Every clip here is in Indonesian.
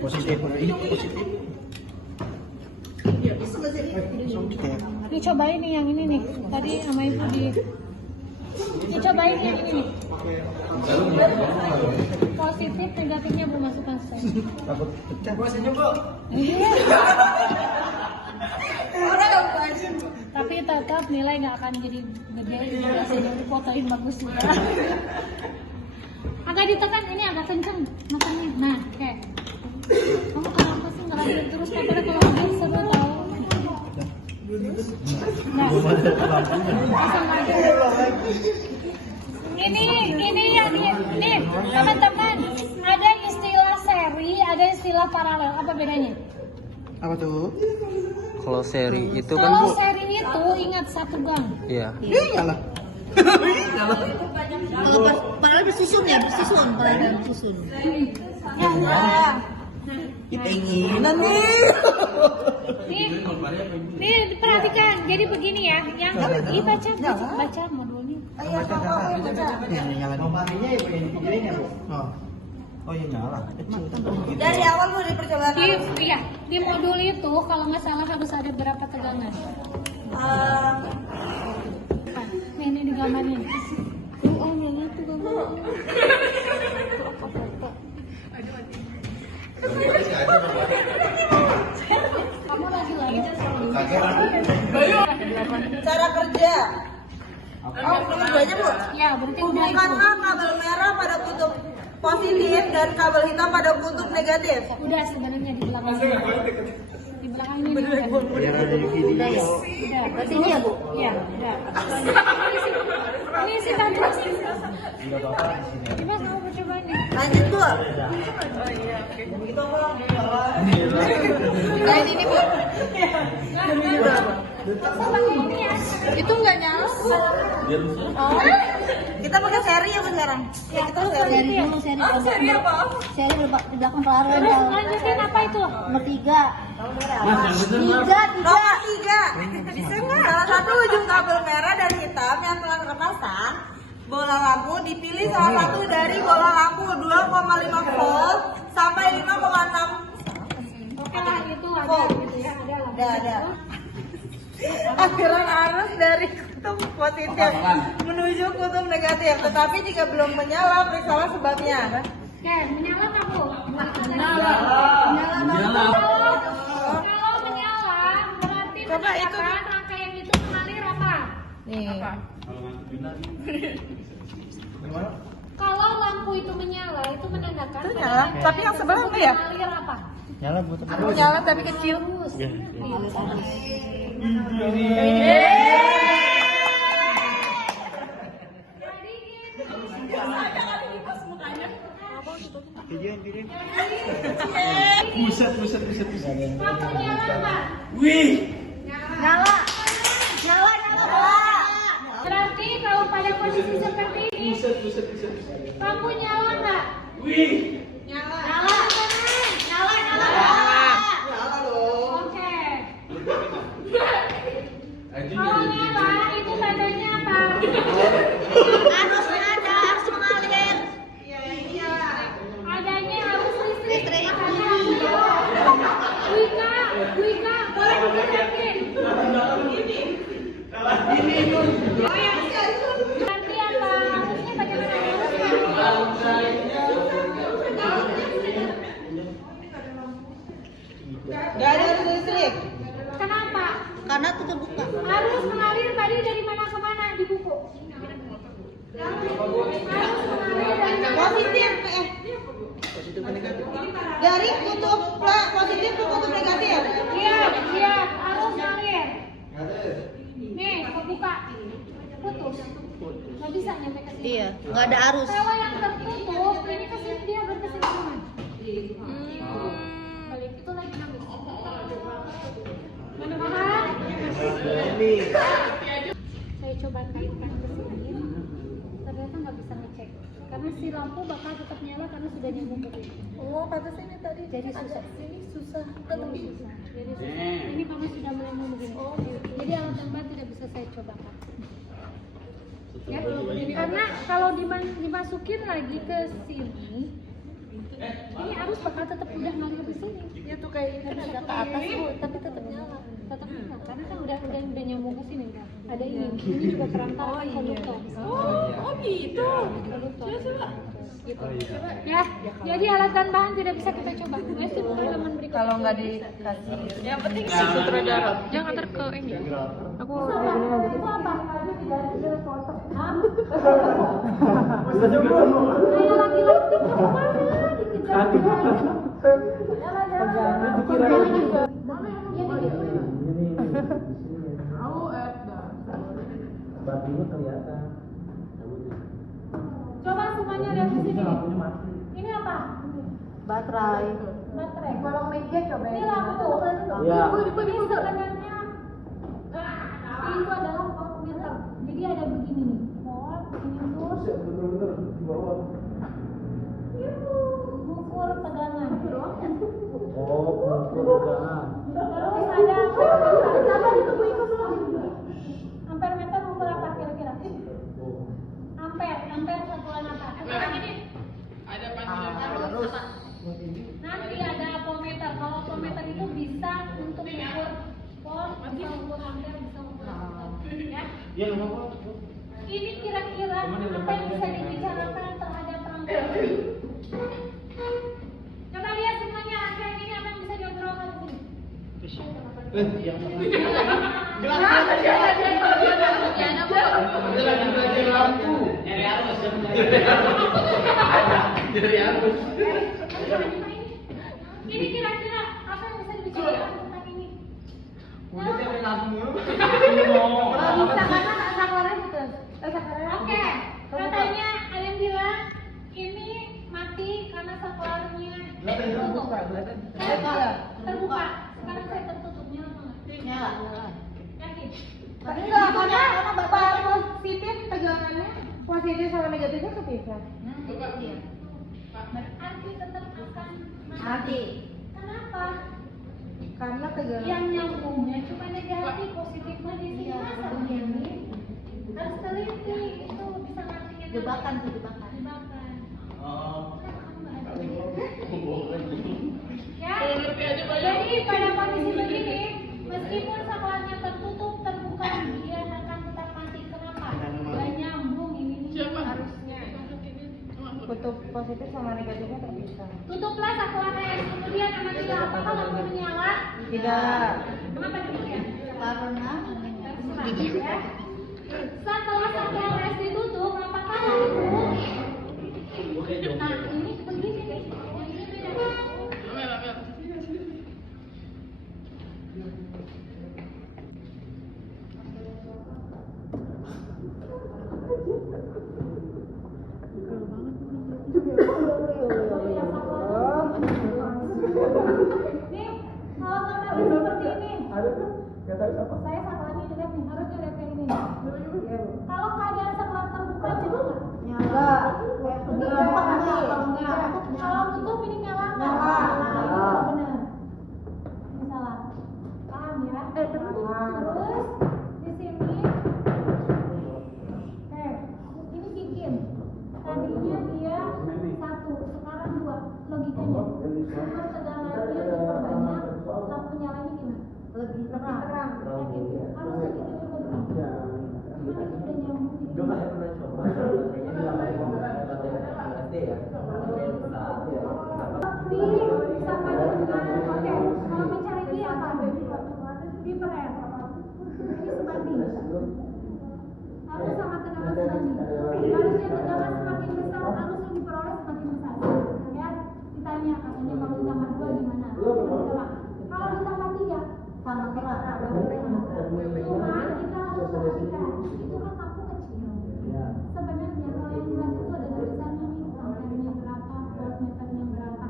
Positif, ini positif. Ini cobain nih yang ini nih. Tadi sama ibu di. Ini cobain yang ini nih. Positif, negatifnya belum masukkan saya. Takut pecah. Tapi tetap nilai nggak akan jadi gede. Biasanya difotoin bagus juga. Agak ditekan, ini agak kenceng makannya. Nah, kayak kamu kenapa sih ngelakuin terus? Padahal kalau lagi seru tau. Nah, langsung aja. Ini yang ini teman-teman, ada istilah seri, ada istilah paralel. Apa bedanya? Apa tuh? Kalau seri itu kan Kalau Bu. seri itu ingat satu gang. Iya. Iyalah. Kalau padahal bersusun ya, padahal bersusun. Ya. Penginan nih. Nih perhatikan. Jadi begini ya, yang baca modulnya. Yang nyala. Nomornya ibu yang dipikirin ya Bu. Oh iya nyala. Dari awal lu di percobaan. Di modul itu kalau nggak salah harus ada berapa tegangan? Nih ini digambarin. Yang itu gambarnya. Kamu lagi live? Cara kerja. Oh, belum aja Bu. Ya, berarti udah itu. Hubungkanlah kabel merah pada kutub positif dan kabel hitam pada kutub negatif. Udah sebenarnya di belakang. Di belakang ini udah. Biar ada di video. Udah. Berarti ini ya Bu? Iya, udah. Ini isi tadi. Gimana kamu percobaan nih? Lanjut Bu. Lain ini Bu. Itu nggak nyala. Oh. Kita pakai seri ya Bu sekarang. Ya, kita seri dulu, seri apa? Seri di belakang pelaruan. Lanjutin apa itu? Nomor 3. Nomor 3. Bisa nggak? Salah satu ujung kabel merah dan hitam yang telah terpasang bola lampu dipilih salah satu dari bola lampu 2,5 volt sampai 5,6. Oke lah itu ada gitu ya, Ada. Aliran arus dari kutub positif menuju kutub negatif, tetapi jika belum menyala, periksalah sebabnya. Oke, menyala nggak Bu? Menyala. Kalau menyala berarti Coba itu. menandakan rangkaian itu mengalir apa? Nih. Kalau lampu itu menyala itu menandakan Itu nyala, tapi yang sebelah enggak ya? mengalir apa? Nyala Bu. Aku nyala tapi kecil. Video. Buset. Lampu nyala apa? Nyala. Berarti kalau pada posisi seperti ini, lampu nyala nggak? Nyala. Oke. Kalau nyala itu tandanya apa? Arus mengalir. Adanya arus listrik. Makanya lampu nyala. Wika, boleh digerakin. Berarti apa? Harusnya bagaimana Gak ada arus listrik. Kenapa? Karena itu terbuka. Arus mengalir tadi dari mana ke mana di buku? Arus mengalir dari mana? Positif. Dari kutub positif ke kutub negatif. Iya, arus mengalir. Nih, kebuka. Putus. Nggak bisa nyampe ke sini. Iya, nggak ada arus. Kalau yang tertutup, ini ke sini dia berkesinambungan. Balik itu lagi nambah. Mana paham? Saya coba kaitkan ke sini. Ternyata nggak bisa ngecek. Karena si lampu bakal tetap nyala karena sudah nyambung ke sini. Oh, pantas ini tadi. Jadi susah. Ini susah. Jadi susah. Ini kamu sudah mulai mau begini. Jadi alat tambahan tidak bisa saya cobakan. Ya, karena kalau dimasukin lagi ke sini, Ini arus bakal tetap udah ngalir di sini. Ya tuh kayak ini agak ke atas bu. Tapi tetap nyala. Tetap nyala. Karena kan udah nyambung ke sini udah. Ada ini. Ini juga perantara konduktor. Oh gitu. Konduktor. Coba. Gitu. Ya, jadi alat dan bahan tidak bisa kita coba. Masih halaman berikutnya. Kalau nggak dikasih, yang penting si sutradara. Jangan nganter ke ini. Aku Itu apa? Kayak laki-laki kemana? Dikejar. Batunya kelihatan. Coba semuanya lihat di sini. Ini apa? baterai. Baterai. Kalau meja coba. Ini lampu. Iya. Ini sebenarnya itu adalah voltmeter. Jadi ada begini nih. Volt, ini tuh. Bener-bener di bawah. Mengukur tegangan. Oh, pengukur tegangan. Terus ada ampermeter. Sama itu ampermeter mengukur apa kira-kira? Ampere satuan apa? Harus. Nanti ada ampermeter. Kalau ampermeter itu bisa untuk mengukur volt, bisa mengukur ampere, bisa mengukur ya. Iya, nggak apa-apa. Ini kira-kira apa yang bisa dibicarakan terhadap perangkat ini? Coba lihat semuanya, rangkaian ini apa yang bisa diobrolkan di sini? Yang lampu. Dari arus. Dari arus. Ini kira-kira apa yang bisa dibicarakan tentang ini? Udah cari lampu mulu. Bisa karena saklarnya gitu. Oke, katanya ada yang bilang ini mati karena saklarnya tertutup. Terbuka. Sekarang saya tertutupnya apa nggak? Nyala. Yakin? Enggak, karena bapak positif tegangannya positif sama negatifnya kepisah. Iya. Berarti tetap akan Mati. Kenapa? Karena tegangan. Yang nyambungnya cuma negatif, positifnya di sini masa begini? Harus teliti, itu bisa ngertiin Jebakan tuh jebakan. jebakan. Oh. Ya, jadi pada kondisi begini, meskipun saklarnya tertutup, terbuka, dia akan tetap mati. Kenapa? Gak nyambung ini harusnya. Kutub positif sama negatifnya terpisah. Tutuplah saklarnya, kemudian apabila apakah lampu menyala? Tidak. Kenapa demikian? Karena Ya. Setelah saklar es ditutup, apakah lampu? Nah, ini begini nih. Yang ini beda. Nih, kalau kondisi seperti ini, saya saklarnya jelek nih, harusnya lihat kayak ini. Kalau keadaan saklar terbuka, coba nggak? nyala. Kalau tutup ini nyala nggak? Nyala. Nah, itu benar. Ini salah. Paham ya? Terus di sini, ini bikin. Tadinya dia 1, sekarang 2. Logikanya. Terus tegangannya diperbanyak, lampu nyalanya gimana? Lebih terang. Yakin? Harusnya gitu juga begini. Cuman itu udah nyambung di sini. Tapi sama dengan oke, kalau mencari dia apa? Diper. Ini sebanding. Harus sama tegangan sebanding. Harusnya tegangan semakin besar, arus yang diperoleh semakin besar. Ya, ditanya katanya kalau ditambah 2 gimana? Ditolak. Kalau ditambah 3 Sama terang. cuma kita harus perhatikan itu kan lampu kecil. Sebenarnya kalau yang jelas itu ada tulisannya nih, ampernya berapa, voltmeternya berapa.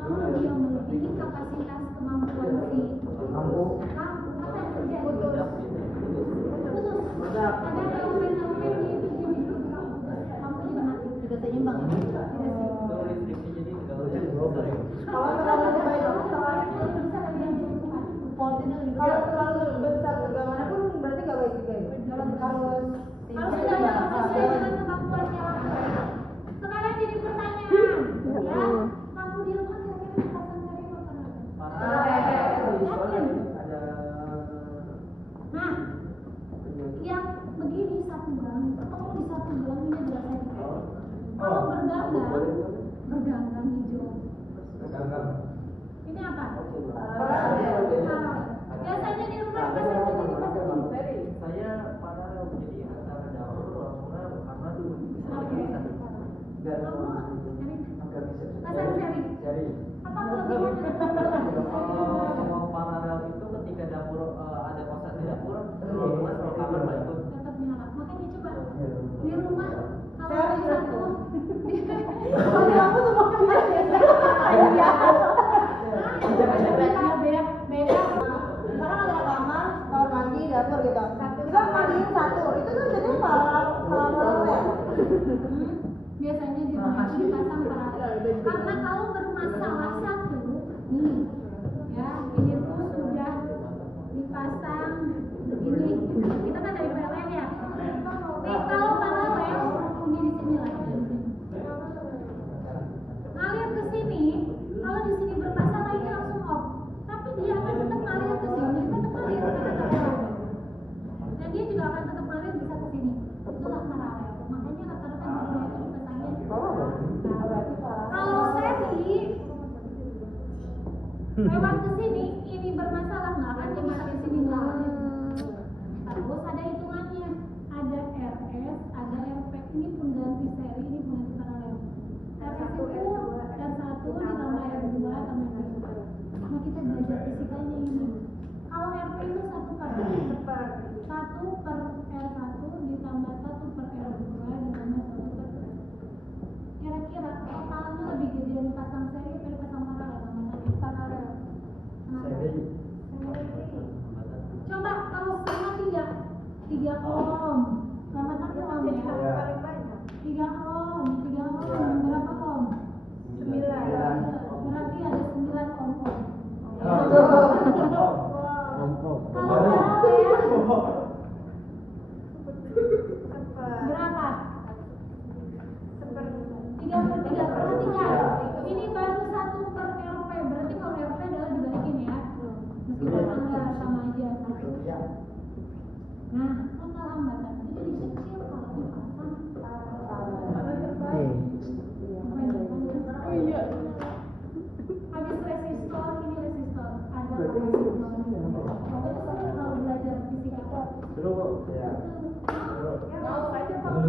Kalau dia melebihi kapasitas kemampuan si lampu, apa yang terjadi? Putus. Ada amper-ampernya itu gini. Lampu juga mati. Tidak seimbang. Kalau terlalu baik, bisa lebih cepat. Voltnya lebih besar. Kalau terlalu besar tegangannya pun berarti nggak baik juga ya. Harus tidak sesuai dengan kemampuannya lampu. Sekarang jadi pertanyaan, ya, lampu Biasanya di rumah dipasang ini dipasang ini. Saya paralel jadi antara dapur ruang tengah karena tuh Oke. Kamu pasang seri. Apa kelebihan dari Kalau paralel itu ketika dapur ada kosan di dapur, ruang tengah sama kamar bantu. tetap nyala? Makanya coba di rumah kalau ada satu beda. Misalkan ada kamar, kamar mandi, dapur gitu. Kita mandiin satu, itu tuh jadi paralel ya. Biasanya di rumah itu dipasang paralel. Karena kalau bermasalah satu, nih, ya ini tuh sudah dipasang begini. Kita kan dari PLN ya. Nih kalau paralel, ini di sini lagi. Ngalir ke sini, kalau di sini bermasalah ini langsung off. Tapi dia akan tetap ngalir ke sini, tetap ngalir karena paralel. Dan dia juga akan tetap ngalir bisa ke sini. Itulah paralel. Makanya rata-rata di rumah itu dipasangnya. Kalau seri lewat ke sini, ini bermasalah nggak akan dia bisa ke sini ngalir. Terus ada hitungannya, ada RS, ada RP. Ini pun ganti seri, ini pun ganti paralel. RS itu R1 ditambah R2 tambah R3. Nah kita belajar fisikanya ini. Kalau RP itu 1 per R1 ditambah 1 per R2 ditambah 1 per R3. Kira-kira totalnya lebih gedean pasang seri atau pasang paralel? Paralel. Coba kalau sama 3 ohm, sama 1 ohm ya. 3 ohm, berapa ohm? 9. Berarti ada 9 ohm. Kalau paralel berapa? 3/3. Perhatikan, ini baru 1 per RP. Berarti kalau RP adalah dibalikin ya. Meskipun enggak sama aja 1. Nah, total hambatan itu jadi kecil kalau dipasang paralel. Oh iya. Habis resistor, ini resistor. Ada resistor. Pokoknya kalau belajar fisika. Mau aja kalau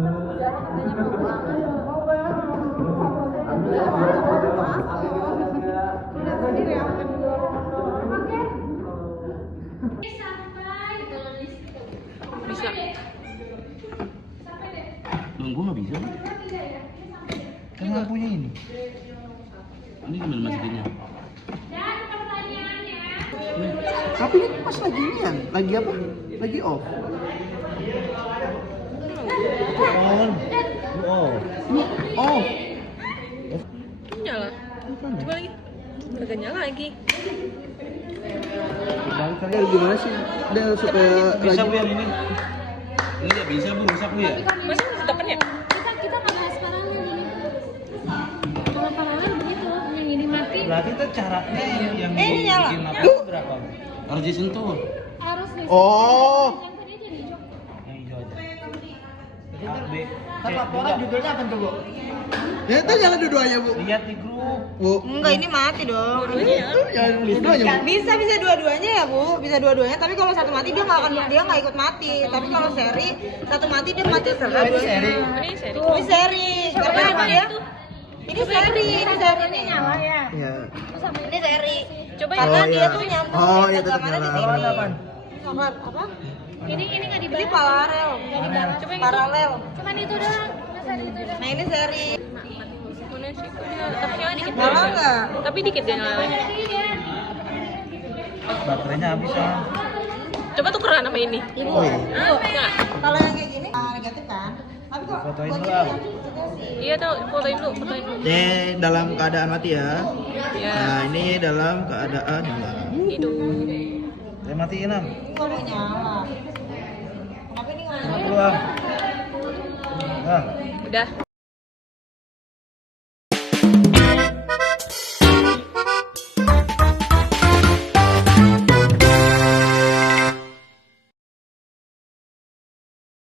Bisa. Nunggu nggak bisa. Kan lampunya ini. Ini gimana masukinnya? dan pertanyaannya Tapi ini pas lagi ini ya, lagi apa? Lagi off. On. Oh. Off. Nyala. Coba lagi. Kagak nyala lagi. Bang kalian gimana sih? Del supaya Bisa bu yang ini? Ini nggak bisa bu, rusak bu ya? Masih bisa tekan ya? kita nggak bahas paralel jadi kalau paralel begitu yang ini mati berarti itu caranya yang ini nyala. bikin lampu berapa? Harus disentuh. harus di Oh. yang tadi aja nih Yang hijau aja. A, B, C. Laporan judulnya apa tuh, Bu? Ya itu jangan dua-duanya, Bu. Lihat di grup. Bu. Enggak, ini mati dong. Itu jangan dua-duanya, Bu. Bisa dua-duanya ya bu, bisa dua-duanya. Tapi kalau satu mati dia nggak ikut mati. Tapi kalau seri satu mati dia mati Oh, ini seri. Ini seri. Ini seri. Karena apa dia? Ini seri nih. nyala ya Iya. Ini seri. Coba Karena Oh, dia iya. tuh nyambung Oh, di iya, tetap tegangannya di nyala. sini. Apaan? Apa? ini nggak Ini dibahas paralel. Coba yang Paralel. cuman itu doang seri itu doang Nah ini seri. mana sih? Kok dia- Tapi nyala dikit. Nyala nggak? Tapi dikit dia nyala. Baterainya habis ah. Coba tukeran sama ini. Oh iya. Enggak. Kalau yang kayak gini negatif kan? Tapi kok Fotoin gua dulu, gini Am. yang sudah sih. Iya tuh, fotoin dulu, fotoin dulu. Ini dalam keadaan mati ya. Iya. Nah, ini dalam keadaan nyala. Hidup. Saya matiin, Am. Ini kok nggak nyala? Kenapa ini nggak nyala? Keluar. Nah. Udah.